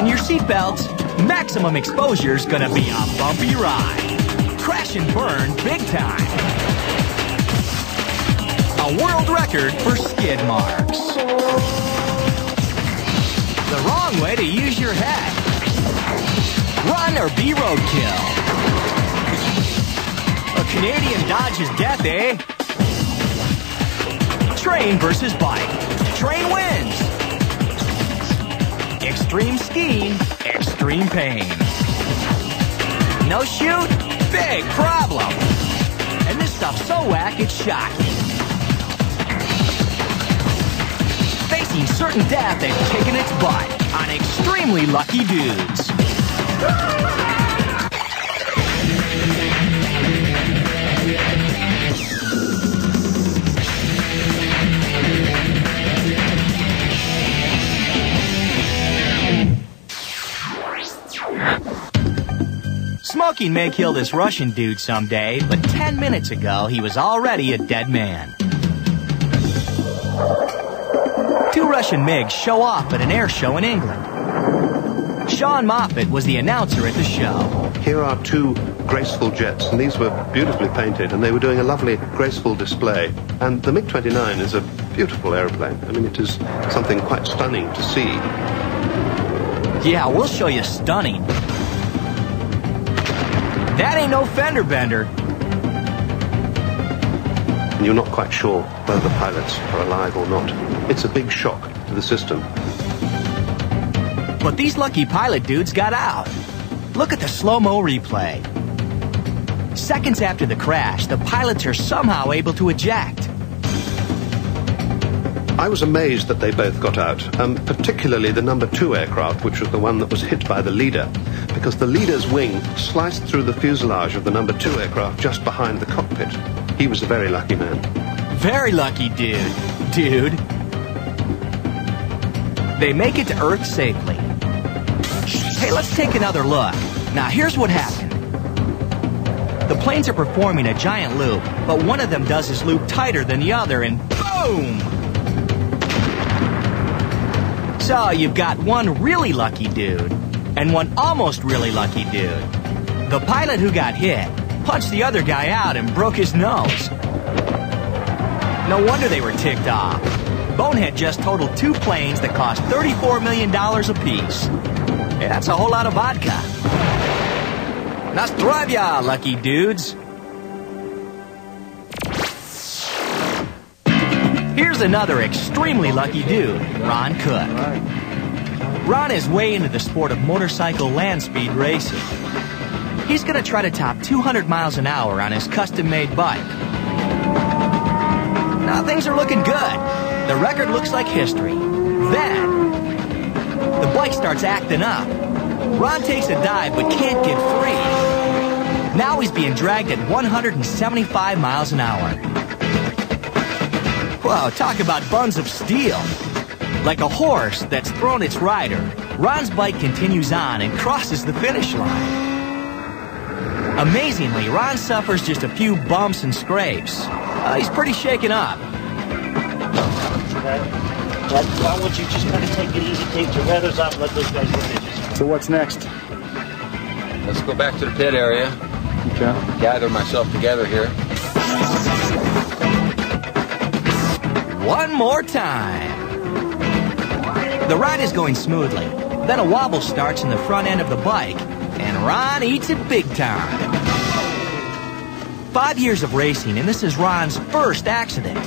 Fasten your seatbelts. Maximum exposure's gonna be a bumpy ride. Crash and burn big time. A world record for skid marks. The wrong way to use your head. Run or be roadkill. A Canadian dodges death, eh? Train versus bike. Train wins. Extreme skiing, extreme pain. No shoot, big problem. And this stuff's so whack, it's shocking. Facing certain death and kicking its butt on extremely lucky dudes. Smoking may kill this Russian dude someday, but 10 minutes ago, he was already a dead man. Two Russian MiGs show off at an air show in England. Sean Moffat was the announcer at the show. Here are two graceful jets, and these were beautifully painted, and they were doing a lovely, graceful display. And the MiG-29 is a beautiful airplane. I mean, it is something quite stunning to see. Yeah, we'll show you stunning. That ain't no fender bender. And you're not quite sure whether the pilots are alive or not. It's a big shock to the system. But these lucky pilot dudes got out. Look at the slow-mo replay. Seconds after the crash, the pilots are somehow able to eject. I was amazed that they both got out, particularly the number 2 aircraft, which was the one that was hit by the leader, because the leader's wing sliced through the fuselage of the number 2 aircraft just behind the cockpit. He was a very lucky man. Very lucky dude. They make it to Earth safely. Hey, let's take another look. Now, here's what happened. The planes are performing a giant loop, but one of them does his loop tighter than the other, and boom! So, you've got one really lucky dude, and one almost really lucky dude. The pilot who got hit punched the other guy out and broke his nose. No wonder they were ticked off. Bonehead just totaled 2 planes that cost $34 million apiece. Yeah, that's a whole lot of vodka. Nastrovia, lucky dudes. Here's another extremely lucky dude, Ron Cook. Ron is way into the sport of motorcycle land speed racing. He's gonna try to top 200 miles an hour on his custom-made bike. Now things are looking good. The record looks like history. Then, the bike starts acting up. Ron takes a dive but can't get free. Now he's being dragged at 175 miles an hour. Whoa, talk about buns of steel. Like a horse that's thrown its rider, Ron's bike continues on and crosses the finish line. Amazingly, Ron suffers just a few bumps and scrapes. He's pretty shaken up. I want you just kind of take it easy, take your feathers off, let those guys look at you. So what's next? Let's go back to the pit area. Okay. Gather myself together here. One more time. The ride is going smoothly. Then a wobble starts in the front end of the bike, and Ron eats it big time. 5 years of racing, and this is Ron's first accident.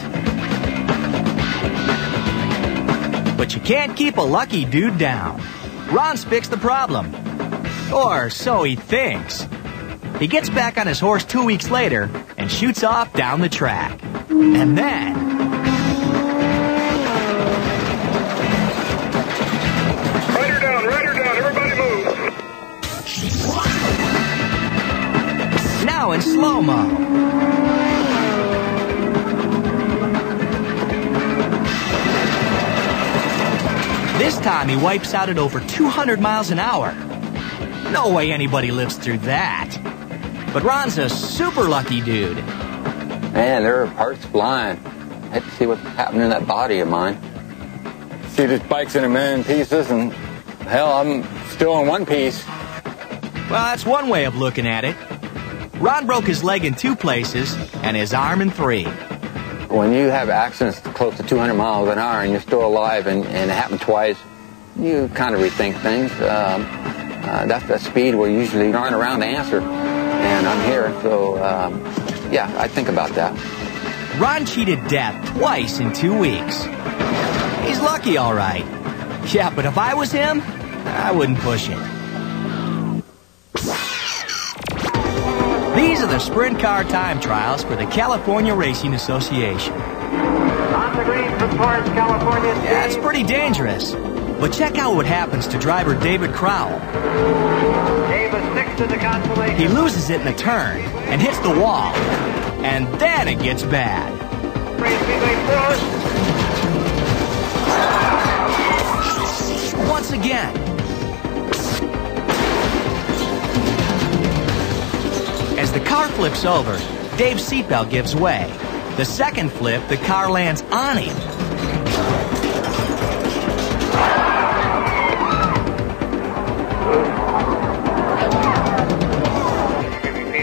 But you can't keep a lucky dude down. Ron's fixed the problem. Or so he thinks. He gets back on his horse 2 weeks later and shoots off down the track. And then... Rider down, everybody move. Now in slow-mo. This time he wipes out at over 200 miles an hour. No way anybody lives through that. But Ron's a super lucky dude. Man, there are parts flying. I had to see what's happening in that body of mine. See, this bike's in a million pieces, and Hell, I'm still in one piece. Well, that's one way of looking at it. Ron broke his leg in 2 places and his arm in 3. When you have accidents close to 200 miles an hour and you're still alive and it happened twice, you kind of rethink things. That's the speed where you usually aren't around to answer. And I'm here, so yeah, I think about that. Ron cheated death twice in 2 weeks. He's lucky, all right. Yeah, but if I was him, I wouldn't push it. These are the sprint car time trials for the California Racing Association. On the green from Torrance, California. Yeah, it's pretty dangerous. But check out what happens to driver David Crowell. Dave is 6th in the consolation. He loses it in a turn and hits the wall. And then it gets bad. Once again. As the car flips over, Dave's seatbelt gives way. The second flip, the car lands on him.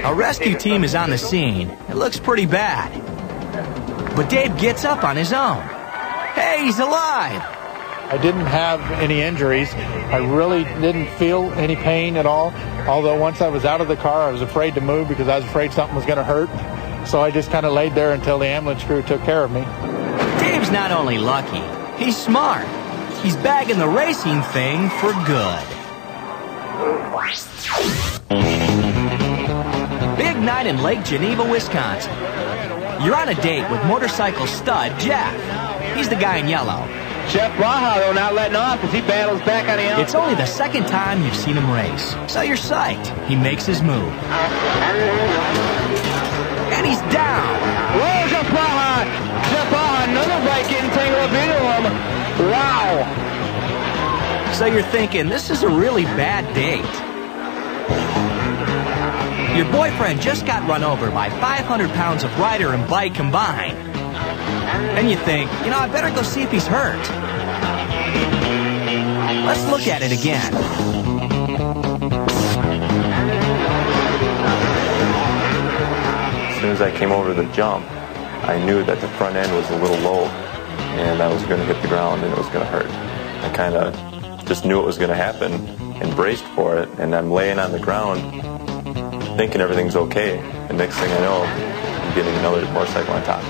A rescue team is on the scene. It looks pretty bad. But Dave gets up on his own. Hey, he's alive! I didn't have any injuries. I really didn't feel any pain at all. Although once I was out of the car, I was afraid to move because I was afraid something was going to hurt. So I just kind of laid there until the ambulance crew took care of me. Dave's not only lucky, he's smart. He's bagging the racing thing for good. Big night in Lake Geneva, Wisconsin. You're on a date with motorcycle stud Jeff. He's the guy in yellow. Jeff Blaha, though, not letting off as he battles back on the outside. It's only the second time you've seen him race, so you're psyched. He makes his move. And he's down. Whoa, Jeff Blaha! Jeff Blaha, another bike getting tangled up into him. Wow. So you're thinking, this is a really bad date. Your boyfriend just got run over by 500 pounds of rider and bike combined. And you think, you know, I better go see if he's hurt. Let's look at it again. As soon as I came over the jump, I knew that the front end was a little low and I was going to hit the ground and it was going to hurt. I kind of just knew it was going to happen and braced for it, and I'm laying on the ground thinking everything's okay. And next thing I know, I'm getting another motorcycle on top.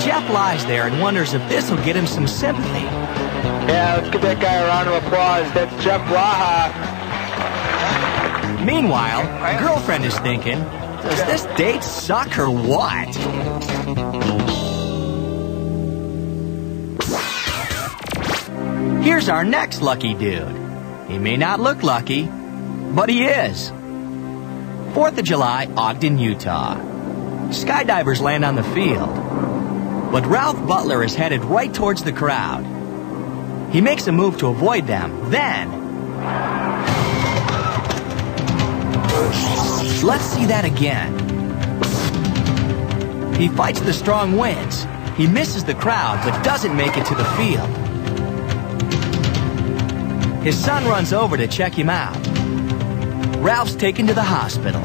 Jeff lies there and wonders if this will get him some sympathy. Yeah, let's give that guy a round of applause. That's Jeff Blaha. Meanwhile, girlfriend is thinking, does this date suck or what? Here's our next lucky dude. He may not look lucky, but he is. 4th of July, Ogden, Utah. Skydivers land on the field. But Ralph Butler is headed right towards the crowd. He makes a move to avoid them. Then, let's see that again. He fights the strong winds. He misses the crowd, but doesn't make it to the field. His son runs over to check him out. Ralph's taken to the hospital.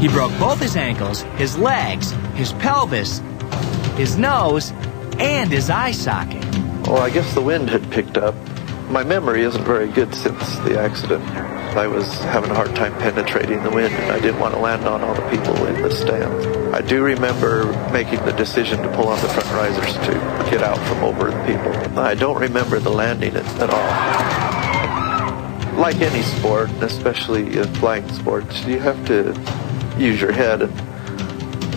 He broke both his ankles, his legs, his pelvis, his nose, and his eye socket. Well, I guess the wind had picked up. My memory isn't very good since the accident. I was having a hard time penetrating the wind, and I didn't want to land on all the people in the stands. I do remember making the decision to pull on the front risers to get out from over the people. I don't remember the landing at all. Like any sport, especially flying sports, you have to use your head,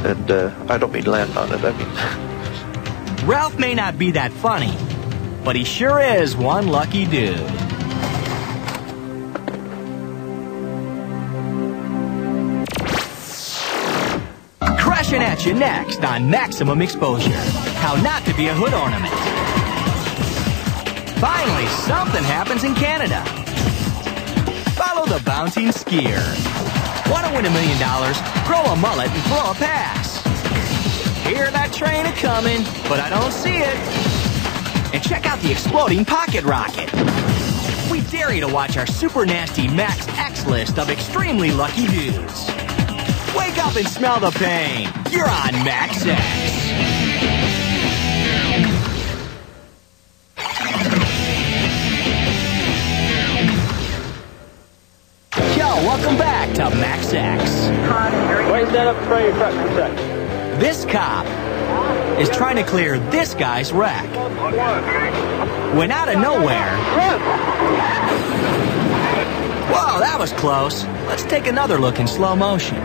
and I don't mean land on it, I mean... Ralph may not be that funny, but he sure is one lucky dude. Crashing at you next on Maximum Exposure. How not to be a hood ornament. Finally, something happens in Canada. Follow the bouncing skier. Want to win $1 million? Grow a mullet and throw a pass. hear that train a-coming, but I don't see it. And check out the exploding pocket rocket. We dare you to watch our super nasty Max X list of extremely lucky dudes. Wake up and smell the pain. You're on Max X. Yo, welcome back to Max X. Raise that up in front of your truck for a sec. This cop is trying to clear this guy's wreck. When out of nowhere... Whoa, that was close. Let's take another look in slow motion.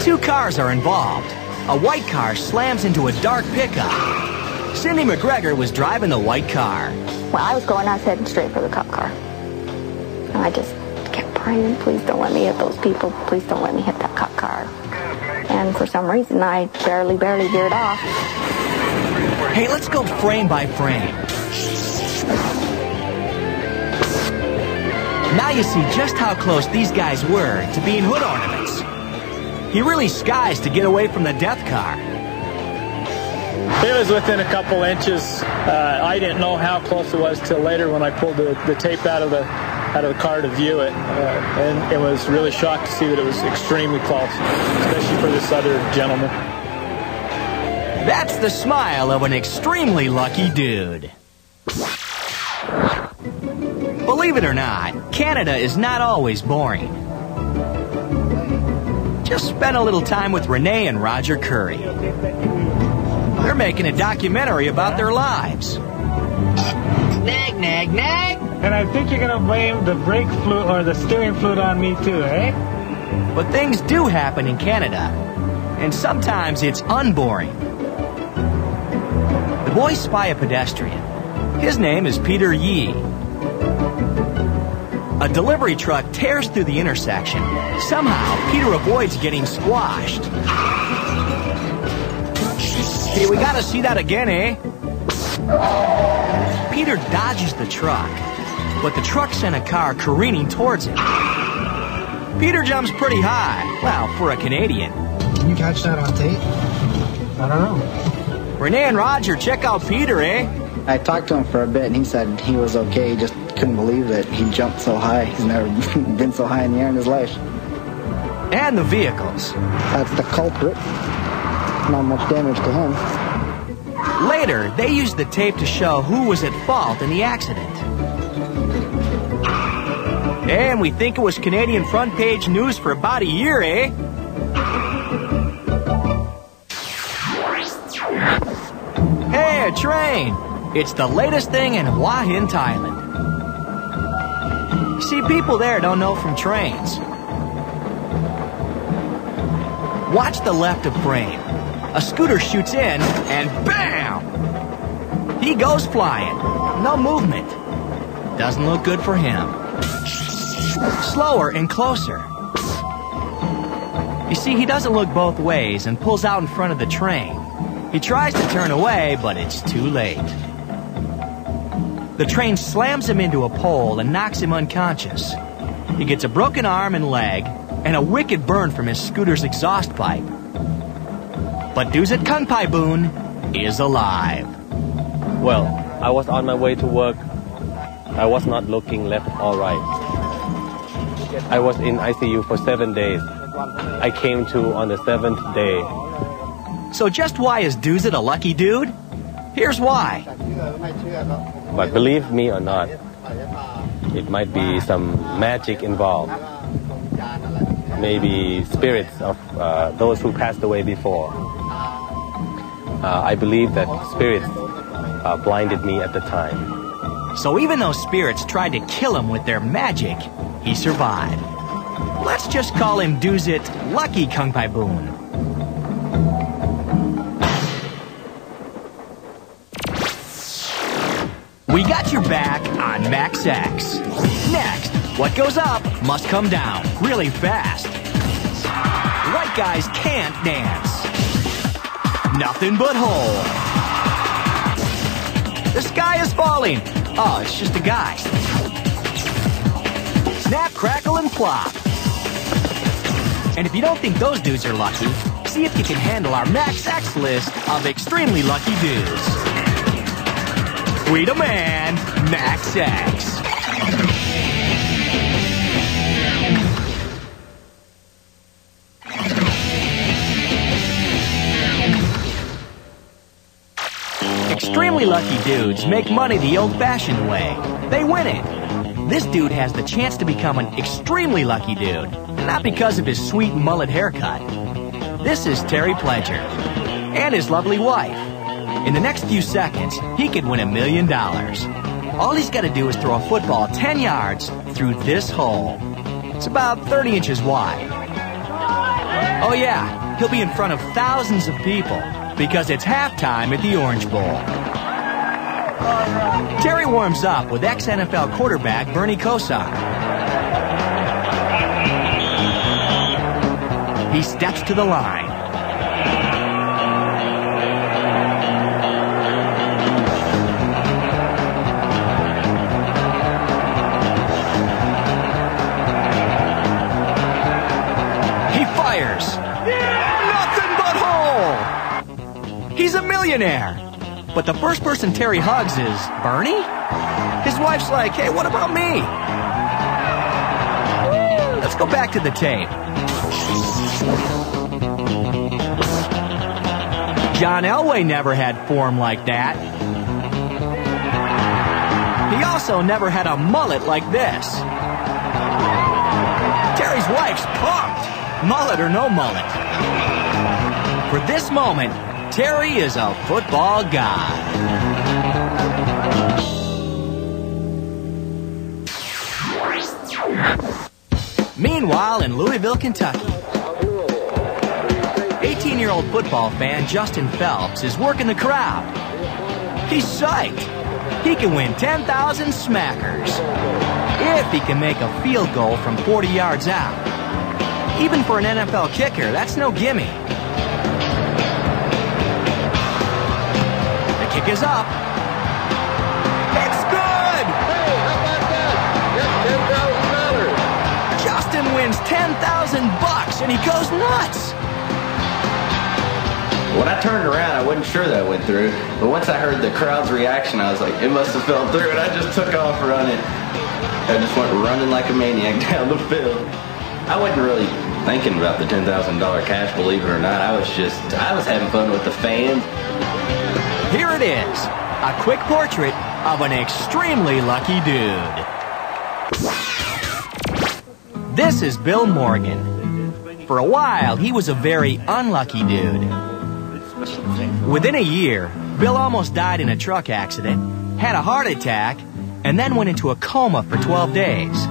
Two cars are involved. A white car slams into a dark pickup. Cindy McGregor was driving the white car. When I was going, I was heading straight for the cop car. And I just kept praying, please don't let me hit those people. Please don't let me hit that cop car. And for some reason, I barely veered off. Hey, let's go frame by frame. Now you see just how close these guys were to being hood ornaments. He really skies to get away from the death car. It was within a couple inches. I didn't know how close it was till later when I pulled the tape out of the car to view it, and it was really shocked to see that it was extremely close, especially for this other gentleman. That's the smile of an extremely lucky dude. Believe it or not, Canada is not always boring. Just spent a little time with Renee and Roger Curry. They're making a documentary about their lives. Nag, nag, nag. And I think you're going to blame the brake fluid or the steering fluid on me too, eh? But things do happen in Canada, and sometimes it's unboring. The boys spy a pedestrian. His name is Peter Yee. A delivery truck tears through the intersection. Somehow, Peter avoids getting squashed. Hey, we gotta see that again, eh? Peter dodges the truck, but the truck sent a car careening towards him. Peter jumps pretty high. Well, for a Canadian. Can you catch that on tape? I don't know. Renee and Roger, check out Peter, eh? I talked to him for a bit, and he said he was okay. He just couldn't believe that he jumped so high. He's never been so high in the air in his life. And the vehicles. That's the culprit. Not much damage to him. Later, they used the tape to show who was at fault in the accident. And we think it was Canadian front page news for about a year, eh? Hey, a train! It's the latest thing in Hua Hin, Thailand. See, people there don't know from trains. Watch the left of frame. A scooter shoots in, and bam! He goes flying. No movement. Doesn't look good for him. Slower and closer. You see, he doesn't look both ways and pulls out in front of the train. He tries to turn away, but it's too late. The train slams him into a pole and knocks him unconscious. He gets a broken arm and leg, and a wicked burn from his scooter's exhaust pipe. But Duzit Kangpai-boon is alive. Well, I was on my way to work. I was not looking left or right. I was in ICU for 7 days. I came to on the 7th day. So just why is Duzit a lucky dude? Here's why. But believe me or not, it might be some magic involved. Maybe spirits of those who passed away before. I believe that spirits blinded me at the time. So even though spirits tried to kill him with their magic, he survived. Let's just call him Duzit Lucky Kangpai-boon. We got your back on Max X. Next, what goes up must come down really fast. White guys can't dance. Nothing but hole. The sky is falling. Oh, it's just a guy. Snap, crackle, and plop. And if you don't think those dudes are lucky, see if you can handle our Max X list of extremely lucky dudes. We demand Max X. Extremely lucky dudes make money the old-fashioned way. They win it. This dude has the chance to become an extremely lucky dude, not because of his sweet mullet haircut. This is Terry Pledger and his lovely wife. In the next few seconds, he could win $1 million. All he's got to do is throw a football 10 yards through this hole. It's about 30 inches wide. Oh yeah, he'll be in front of thousands of people because it's halftime at the Orange Bowl. Terry warms up with ex-NFL quarterback Bernie Kosar. He steps to the line. He fires. Nothing but hole! He's a millionaire. But the first person Terry hugs is Bernie? His wife's like, hey, what about me? Let's go back to the tape. John Elway never had form like that. He also never had a mullet like this. Terry's wife's pumped, mullet or no mullet. For this moment, Terry is a football god. Meanwhile, in Louisville, Kentucky, 18-year-old football fan Justin Phelps is working the crowd. He's psyched. He can win 10,000 smackers if he can make a field goal from 40 yards out. Even for an NFL kicker, that's no gimme. The kick is up. It's good! Hey, how about that? That's $10,000. Justin wins $10,000 and he goes nuts. When I turned around, I wasn't sure that went through, but once I heard the crowd's reaction, I was like, it must have fell through, and I just took off running. I just went running like a maniac down the field. I wasn't really thinking about the $10,000 cash, believe it or not. I was having fun with the fans. Here it is, a quick portrait of an extremely lucky dude. This is Bill Morgan. For a while, he was a very unlucky dude. Within a year, Bill almost died in a truck accident, had a heart attack, and then went into a coma for 12 days.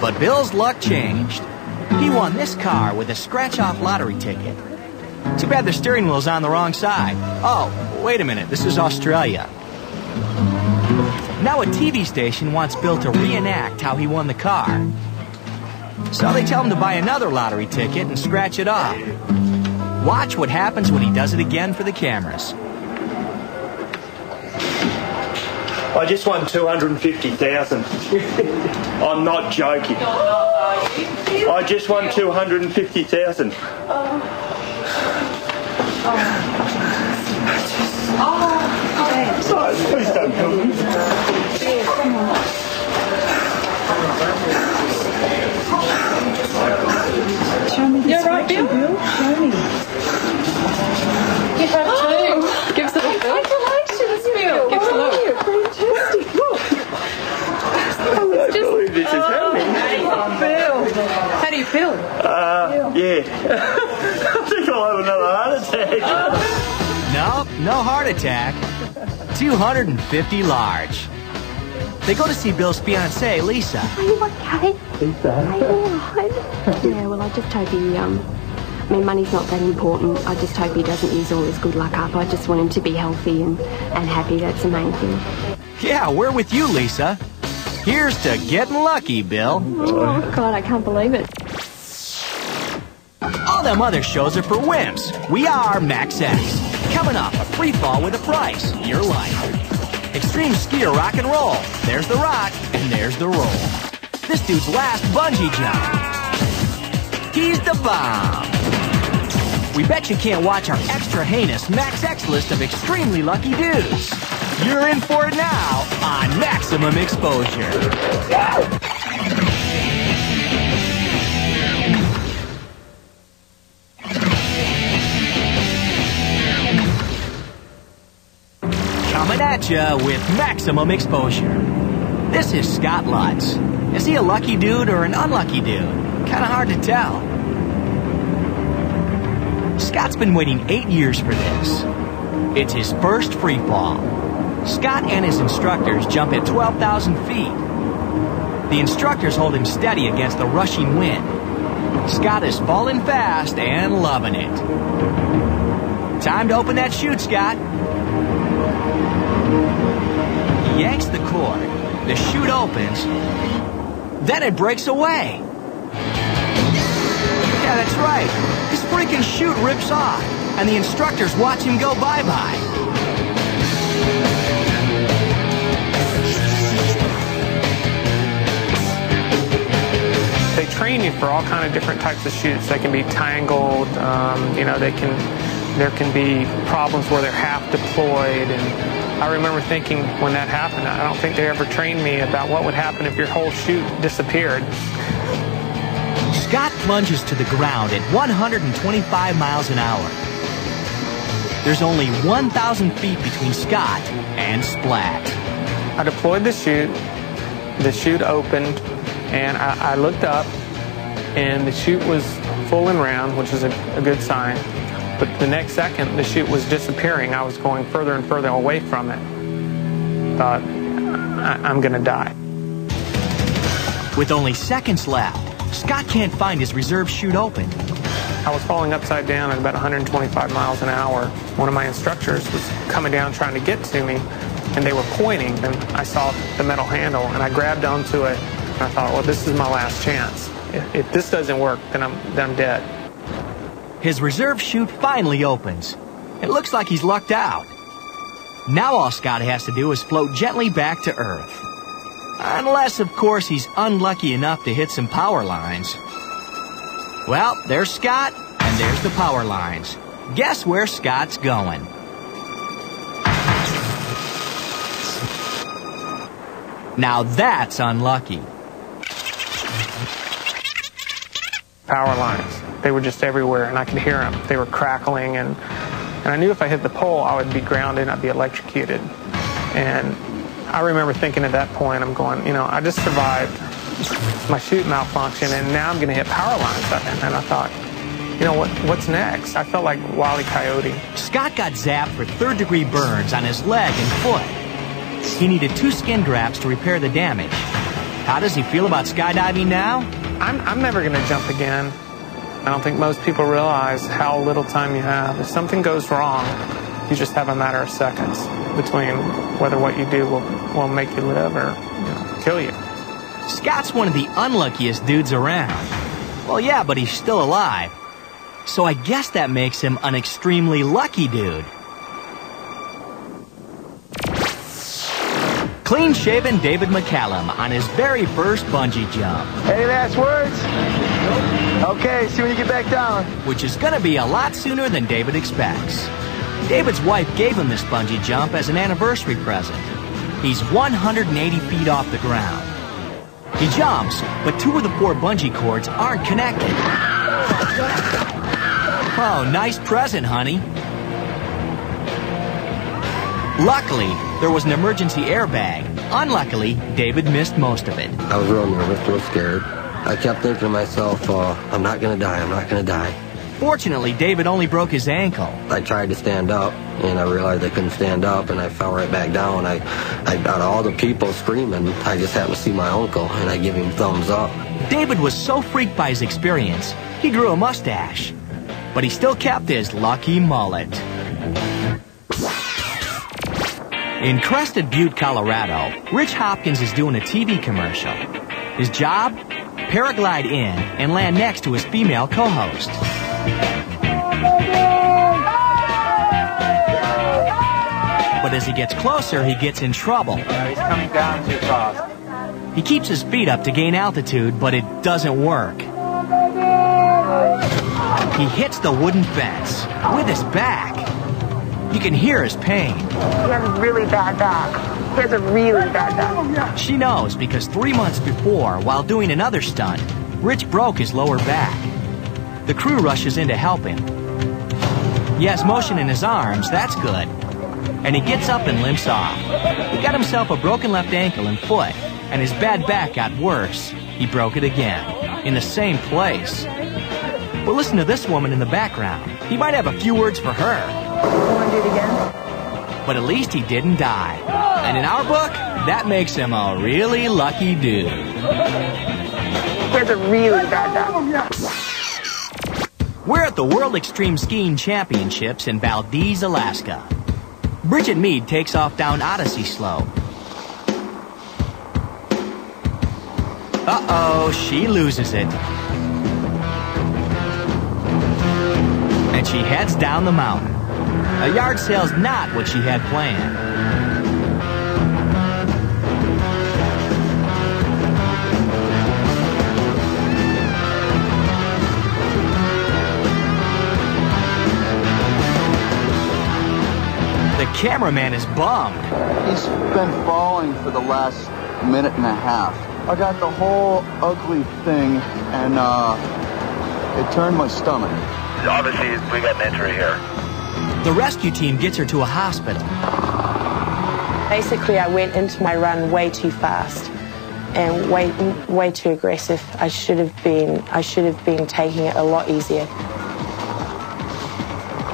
But Bill's luck changed. He won this car with a scratch-off lottery ticket. Too bad the steering wheel's on the wrong side. Oh, wait a minute, this is Australia. Now a TV station wants Bill to reenact how he won the car. So they tell him to buy another lottery ticket and scratch it off. Watch what happens when he does it again for the cameras. I just won 250,000. I'm not joking. I just won 250,000. Please don't kill me. Show me this. You're right, Bill. Show me. You have two. Give us a look, Bill. Congratulations, Bill. Give us a look. Fantastic. Look. I don't believe this is happening. Bill. How do you feel? Yeah. I think I'll have another heart attack. No heart attack. 250 large. They go to see Bill's fiancée, Lisa. Are you okay? Lisa. Are you all right? Yeah, well, I just hope he, I mean, money's not that important. I just hope he doesn't use all his good luck up. I just want him to be healthy and happy. That's the main thing. Yeah, we're with you, Lisa. Here's to getting lucky, Bill. Oh, God, I can't believe it. All them other shows are for wimps. We are Max X. Coming up, a free fall with a price. Your life. Extreme skier rock and roll. There's the rock, and there's the roll. This dude's last bungee jump. He's the bomb. We bet you can't watch our extra heinous Max X list of extremely lucky dudes. You're in for it now on Maximum Exposure. Coming at you with Maximum Exposure. This is Scott Lutz. Is he a lucky dude or an unlucky dude? Kind of hard to tell. Scott's been waiting 8 years for this. It's his first free fall. Scott and his instructors jump at 12,000 feet. The instructors hold him steady against the rushing wind. Scott is falling fast and loving it. Time to open that chute, Scott. He yanks the cord. The chute opens. Then it breaks away. Yeah, that's right. His freaking chute rips off, and the instructors watch him go bye-bye. They train you for all kind of different types of chutes. They can be tangled, you know, there can be problems where they're half deployed, and I remember thinking when that happened, I don't think they ever trained me about what would happen if your whole chute disappeared. Scott plunges to the ground at 125 miles an hour. There's only 1,000 feet between Scott and Splat. I deployed the chute opened, and I looked up, and the chute was full and round, which is a good sign. But the next second, the chute was disappearing. I was going further and further away from it. Thought, I'm going to die. With only seconds left, Scott can't find his reserve chute open. I was falling upside down at about 125 miles an hour. One of my instructors was coming down trying to get to me, and they were pointing, and I saw the metal handle, and I grabbed onto it, and I thought, well, this is my last chance. If this doesn't work, then I'm dead. His reserve chute finally opens. It looks like he's lucked out. Now all Scott has to do is float gently back to Earth. Unless, of course, he's unlucky enough to hit some power lines. Well, there's Scott, and there's the power lines. Guess where Scott's going? Now that's unlucky. Power lines. They were just everywhere, and I could hear them. They were crackling, and I knew if I hit the pole, I would be grounded, I'd be electrocuted. And I remember thinking at that point, I'm going, you know, I just survived my chute malfunction, and now I'm going to hit power lines. And I thought, you know, what's next? I felt like Wile E. Coyote. Scott got zapped for third-degree burns on his leg and foot. He needed 2 skin grafts to repair the damage. How does he feel about skydiving now? I'm never going to jump again. I don't think most people realize how little time you have. If something goes wrong, you just have a matter of seconds between whether what you do will make you live or, you know, kill you. Scott's one of the unluckiest dudes around. Well, yeah, but he's still alive. So I guess that makes him an extremely lucky dude. Clean-shaven David McCallum on his very first bungee jump. Any last words? Okay, see when you get back down. Which is going to be a lot sooner than David expects. David's wife gave him this bungee jump as an anniversary present. He's 180 feet off the ground. He jumps, but 2 of the 4 bungee cords aren't connected. Oh, nice present, honey. Luckily, there was an emergency airbag. Unluckily, David missed most of it. I was real nervous, real scared. I kept thinking to myself, I'm not going to die, I'm not going to die. Fortunately, David only broke his ankle. I tried to stand up, and I realized I couldn't stand up, and I fell right back down. I out of all the people screaming, I just happened to see my uncle, and I give him thumbs up. David was so freaked by his experience, he grew a mustache. But he still kept his lucky mullet. In Crested Butte, Colorado, Rich Hopkins is doing a TV commercial. His job? Paraglide in and land next to his female co-host. But as he gets closer, he gets in trouble. He's coming down too fast. He keeps his feet up to gain altitude, but it doesn't work. He hits the wooden fence with his back. You can hear his pain. He has a really bad back. He has a really bad back. She knows because 3 months before, while doing another stunt, Rich broke his lower back. The crew rushes in to help him. He has motion in his arms, that's good. And he gets up and limps off. He got himself a broken left ankle and foot, and his bad back got worse. He broke it again, in the same place. But listen to this woman in the background. He might have a few words for her. You want to do it again? But at least he didn't die. And in our book, that makes him a really lucky dude. He has a really bad back. We're at the World Extreme Skiing Championships in Valdez, Alaska. Bridget Mead takes off down Odyssey Slope. Uh-oh, she loses it. And she heads down the mountain. A yard sale's not what she had planned. The cameraman is bummed. He's been falling for the last minute and a half. I got the whole ugly thing, and it turned my stomach. Obviously, we got an injury here. The rescue team gets her to a hospital. Basically, I went into my run way too fast and way too aggressive. I should have been taking it a lot easier.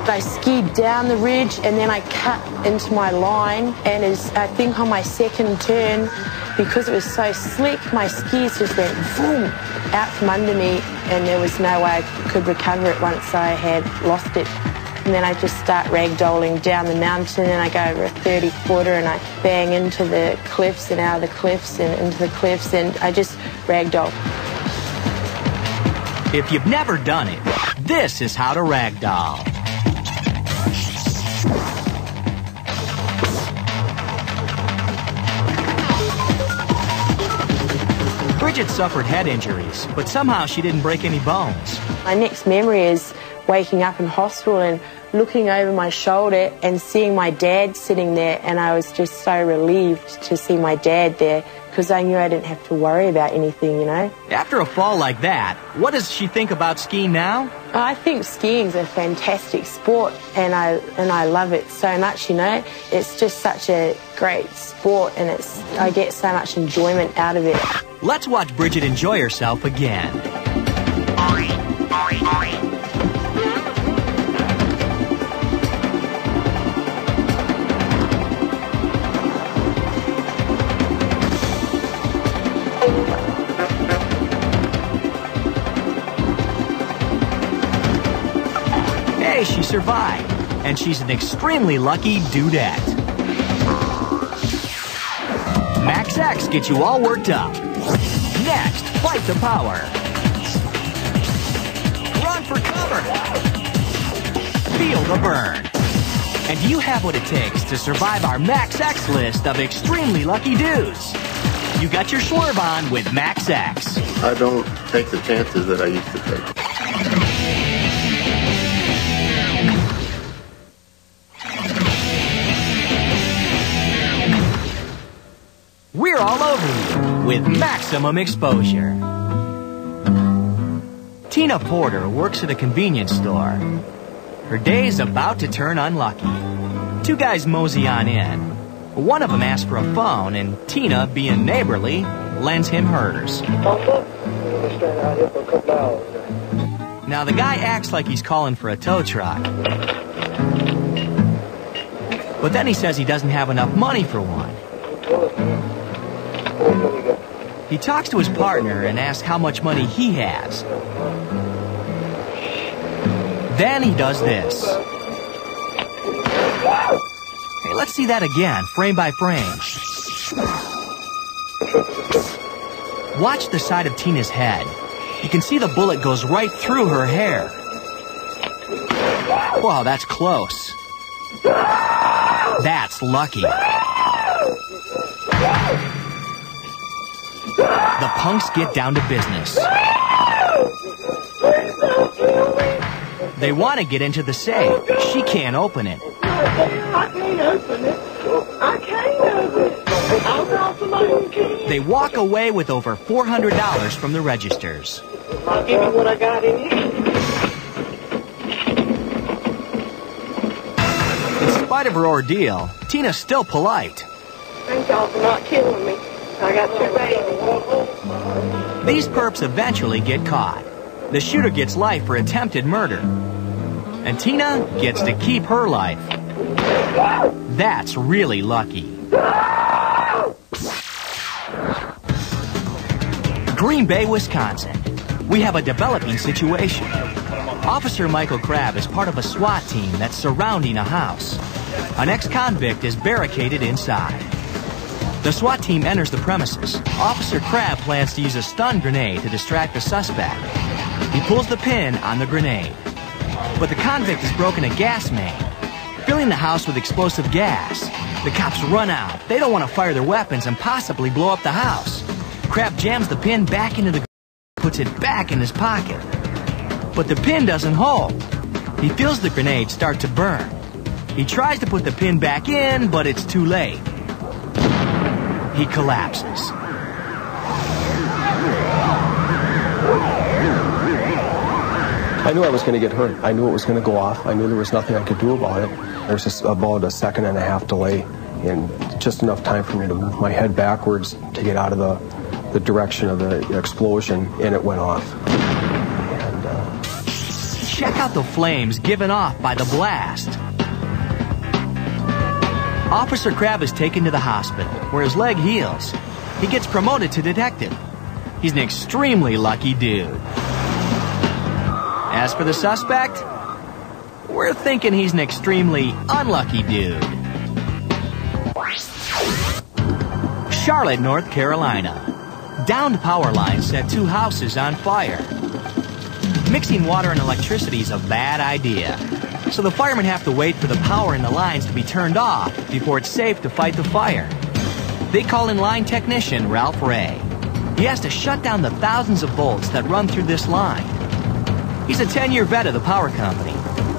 I skied down the ridge and then I cut into my line, and I think on my second turn, because it was so slick, my skis just went boom out from under me, and there was no way I could recover it once I had lost it. And then I just start ragdolling down the mountain, and I go over a 30-footer, and I bang into the cliffs and out of the cliffs and into the cliffs, and I just ragdoll. If you've never done it, this is how to ragdoll. Bridget suffered head injuries, but somehow she didn't break any bones. My next memory is waking up in hospital and looking over my shoulder and seeing my dad sitting there, and I was just so relieved to see my dad there because I knew I didn't have to worry about anything, you know. After a fall like that, what does she think about skiing now? I think skiing's a fantastic sport, and I love it so much, you know. It's just such a great sport, and I get so much enjoyment out of it. Let's watch Bridget enjoy herself again. Hey, she survived, and she's an extremely lucky dudette. Max X gets you all worked up. Next, fight the power. Run for cover. Feel the burn. And do you have what it takes to survive our Max X list of extremely lucky dudes? You got your swerve on with Max X. I don't take the chances that I used to take. We're all over you with maximum exposure. Tina Porter works at a convenience store. Her day's about to turn unlucky. Two guys mosey on in. One of them asks for a phone, and Tina, being neighborly, lends him hers. Now, the guy acts like he's calling for a tow truck. But then he says he doesn't have enough money for one. He talks to his partner and asks how much money he has. Then he does this. Hey, let's see that again, frame by frame. Watch the side of Tina's head. You can see the bullet goes right through her hair. Wow, that's close. That's lucky. The punks get down to business. They want to get into the safe. She can't open it. I can't open it. I can't open it. I'll call somebody who can. They walk away with over $400 from the registers. I'll give you what I got in here. In spite of her ordeal, Tina's still polite. Thank y'all for not killing me. I got two babies. These perps eventually get caught. The shooter gets life for attempted murder. And Tina gets to keep her life. That's really lucky. Green Bay, Wisconsin. We have a developing situation. Officer Michael Crabb is part of a SWAT team that's surrounding a house. An ex-convict is barricaded inside. The SWAT team enters the premises. Officer Crabb plans to use a stun grenade to distract the suspect. He pulls the pin on the grenade. But the convict has broken a gas main, filling the house with explosive gas. The cops run out. They don't want to fire their weapons and possibly blow up the house. Crabb jams the pin back into the grenade, puts it back in his pocket. But the pin doesn't hold. He feels the grenade start to burn. He tries to put the pin back in, but it's too late. He collapses. I knew I was going to get hurt. I knew it was going to go off. I knew there was nothing I could do about it. There was just about a 1.5-second delay, and just enough time for me to move my head backwards to get out of the direction of the explosion, and it went off. Check out the flames given off by the blast. Officer Crabb is taken to the hospital, where his leg heals. He gets promoted to detective. He's an extremely lucky dude. As for the suspect, we're thinking he's an extremely unlucky dude. Charlotte, North Carolina. Downed power lines set 2 houses on fire. Mixing water and electricity is a bad idea, so the firemen have to wait for the power in the lines to be turned off before it's safe to fight the fire. They call in line technician Ralph Ray. He has to shut down the thousands of volts that run through this line. He's a 10-year vet of the power company.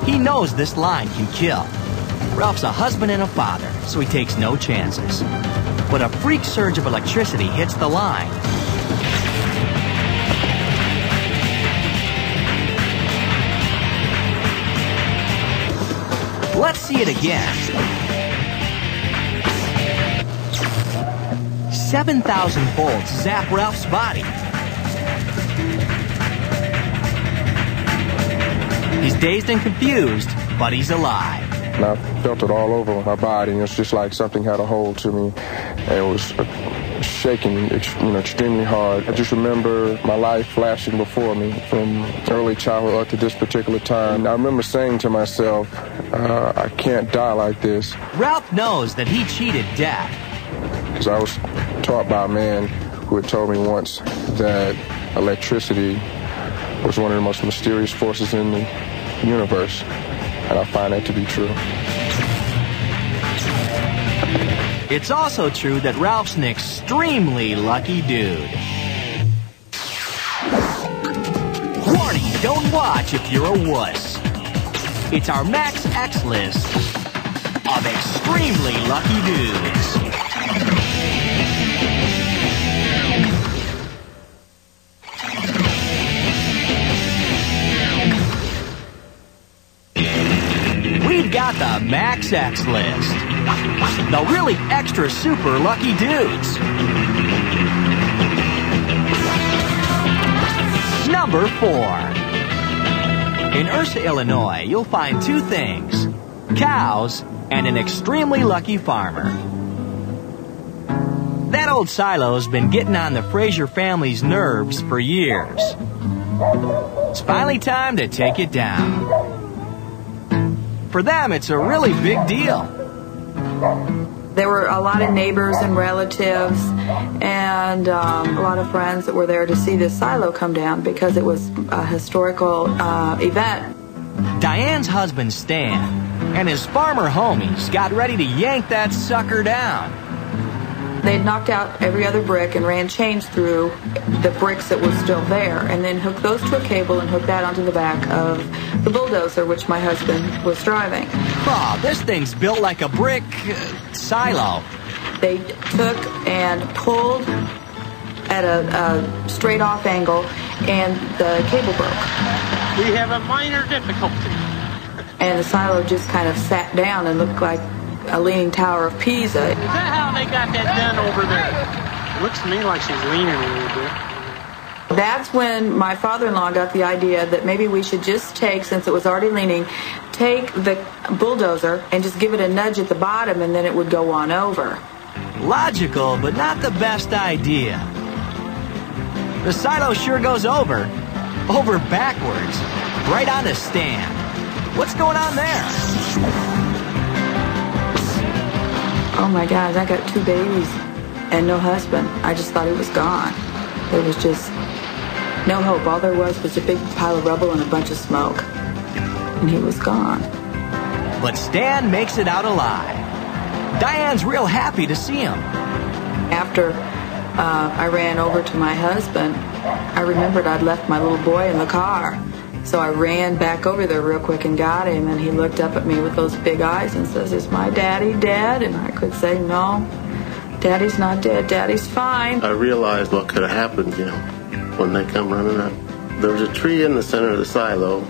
He knows this line can kill. Ralph's a husband and a father, so he takes no chances. But a freak surge of electricity hits the line. Let's see it again. 7,000 volts zap Ralph's body. He's dazed and confused, but he's alive. And I felt it all over my body, and it's just like something had a hold to me. And it was shaking, extremely hard. I just remember my life flashing before me from early childhood up to this particular time. And I remember saying to myself, I can't die like this. Ralph knows that he cheated death. Because I was taught by a man who had told me once that electricity was one of the most mysterious forces in the universe, and I find that to be true. It's also true that Ralph's an extremely lucky dude. Warning, don't watch if you're a wuss. It's our Max X list of extremely lucky dudes. We've got the Max X list. The really extra super lucky dudes. Number 4. In Ursa, Illinois, you'll find 2 things: cows and an extremely lucky farmer. That old silo's been getting on the Fraser family's nerves for years. It's finally time to take it down. For them, it's a really big deal. There were a lot of neighbors and relatives and a lot of friends that were there to see this silo come down because it was a historical event. Diane's husband, Stan, and his farmer homies got ready to yank that sucker down. They'd knocked out every other brick and ran chains through the bricks that were still there, and then hooked those to a cable and hooked that onto the back of the bulldozer, which my husband was driving. Oh, this thing's built like a brick silo. They took and pulled at a straight-off angle, and the cable broke. We have a minor difficulty. And the silo just kind of sat down and looked like a leaning tower of Pisa. Is that how they got that done over there? It looks to me like she's leaning a little bit. That's when my father-in-law got the idea that maybe we should just take, since it was already leaning, take the bulldozer and just give it a nudge at the bottom, and then it would go on over. Logical, but not the best idea. The silo sure goes over backwards, right on the stand. What's going on there? Oh my God, I got 2 babies and no husband. I just thought he was gone. There was just no hope. All there was a big pile of rubble and a bunch of smoke. And he was gone. But Stan makes it out alive. Diane's real happy to see him. After I ran over to my husband, I remembered I'd left my little boy in the car. So I ran back over there real quick and got him, and he looked up at me with those big eyes and says, "Is my daddy dead?" And I could say, "No, Daddy's not dead. Daddy's fine." I realized what could have happened, when they come running up. There was a tree in the center of the silo,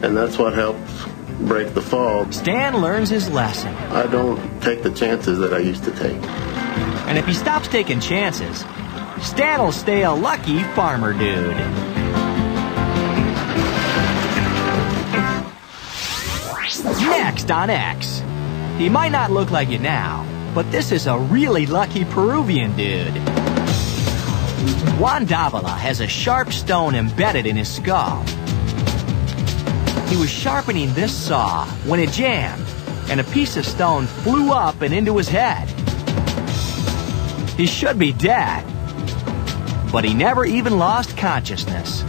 and that's what helped break the fall. Stan learns his lesson. I don't take the chances that I used to take. And if he stops taking chances, Stan will stay a lucky farmer dude. Next on X. He might not look like it now, but this is a really lucky Peruvian dude. Juan Davila has a sharp stone embedded in his skull. He was sharpening this saw when it jammed, and a piece of stone flew up and into his head. He should be dead, but he never even lost consciousness.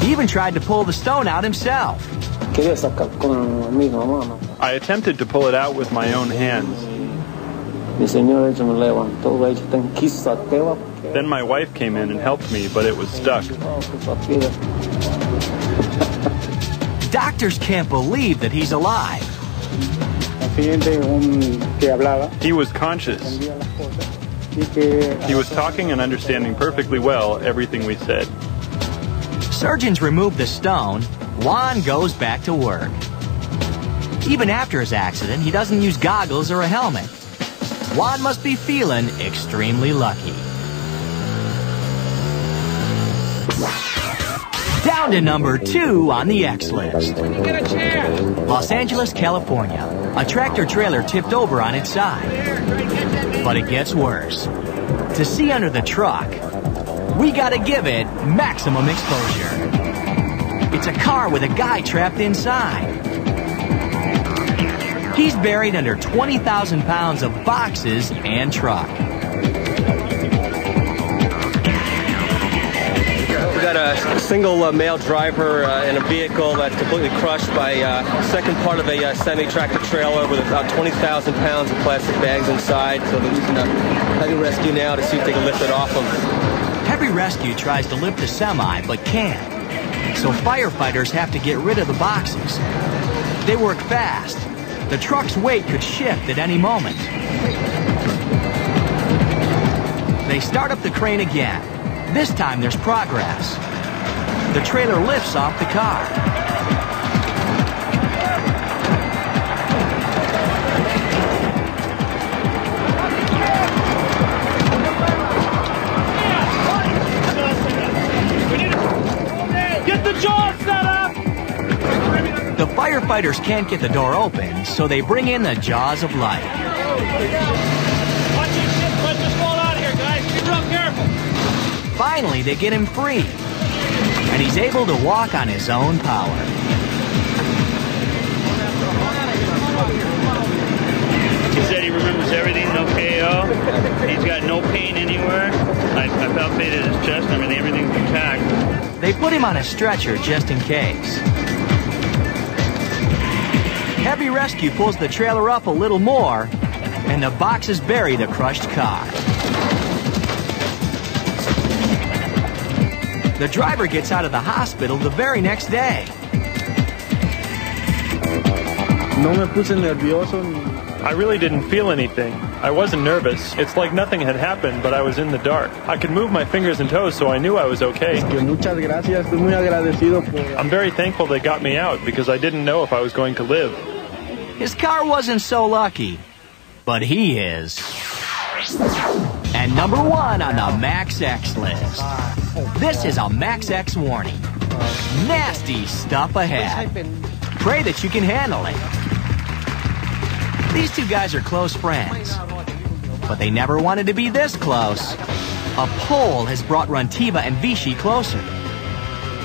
He even tried to pull the stone out himself. I attempted to pull it out with my own hands. Then my wife came in and helped me, but it was stuck. Doctors can't believe that he's alive. He was conscious. He was talking and understanding perfectly well everything we said. Surgeons remove the stone. Juan goes back to work. Even after his accident, he doesn't use goggles or a helmet. Juan must be feeling extremely lucky. Down to number 2 on the X list. Los Angeles, California. A tractor trailer tipped over on its side. But it gets worse. To see under the truck, we gotta give it maximum exposure. It's a car with a guy trapped inside. He's buried under 20,000 pounds of boxes and truck. We got a single male driver in a vehicle that's completely crushed by second part of a semi-tractor trailer with about 20,000 pounds of plastic bags inside. So they're using a heavy rescue now to see if they can lift it off him. Heavy rescue tries to lift the semi, but can't. So firefighters have to get rid of the boxes. They work fast. The truck's weight could shift at any moment. They start up the crane again. This time there's progress. The trailer lifts off the car. Get the jaws set up! The firefighters can't get the door open, so they bring in the jaws of life. Watch your shit, but just fall out of here, guys. Be real careful. Finally, they get him free, and he's able to walk on his own power. He said he remembers everything, no KO. He's got no pain anywhere. I palpated his chest and everything's intact. They put him on a stretcher just in case. Heavy rescue pulls the trailer up a little more, and the boxes bury the crushed car. The driver gets out of the hospital the very next day. I really didn't feel anything. I wasn't nervous. It's like nothing had happened, but I was in the dark. I could move my fingers and toes, so I knew I was okay. I'm very thankful they got me out because I didn't know if I was going to live. His car wasn't so lucky, but he is. And number 1 on the Max X list. This is a Max X warning. Nasty stuff ahead. Pray that you can handle it. These two guys are close friends, but they never wanted to be this close. A pole has brought Rantiva and Vichy closer.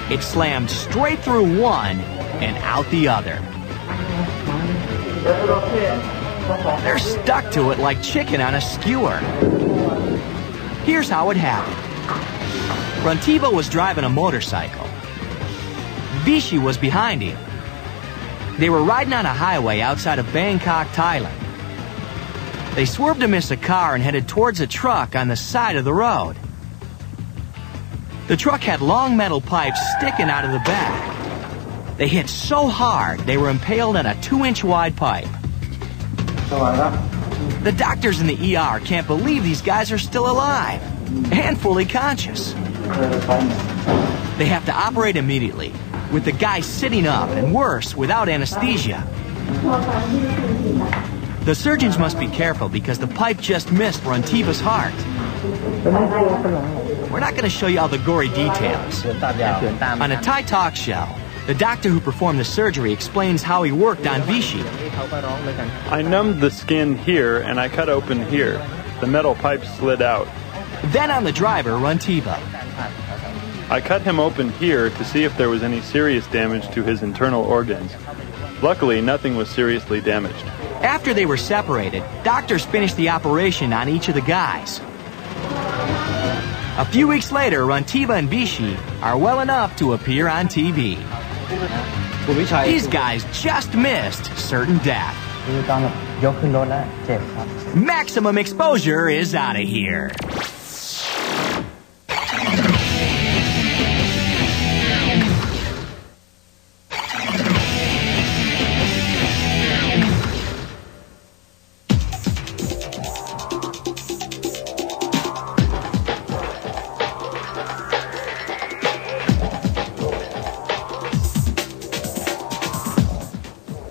It slammed straight through one and out the other. They're stuck to it like chicken on a skewer. Here's how it happened. Rantiva was driving a motorcycle. Vichy was behind him. They were riding on a highway outside of Bangkok, Thailand. They swerved to miss a car and headed towards a truck on the side of the road. The truck had long metal pipes sticking out of the back. They hit so hard they were impaled on a 2-inch wide pipe. The doctors in the ER can't believe these guys are still alive and fully conscious. They have to operate immediately, with the guy sitting up and worse, without anesthesia. The surgeons must be careful because the pipe just missed Rantiva's heart. We're not going to show you all the gory details. On a Thai talk show, the doctor who performed the surgery explains how he worked on Vichy. I numbed the skin here and I cut open here. The metal pipe slid out. Then on the driver, Rantiva. I cut him open here to see if there was any serious damage to his internal organs. Luckily, nothing was seriously damaged. After they were separated, doctors finished the operation on each of the guys. A few weeks later, Rantiva and Vichy are well enough to appear on TV. These guys just missed certain death. Maximum Exposure is out of here.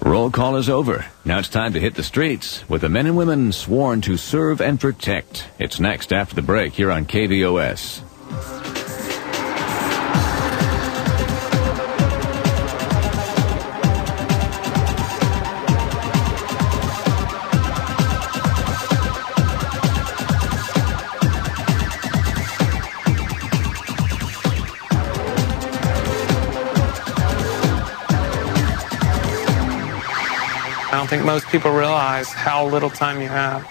Roll call is over. Now it's time to hit the streets with the men and women sworn to serve and protect. It's next after the break here on KVOS. I don't think most people realize how little time you have.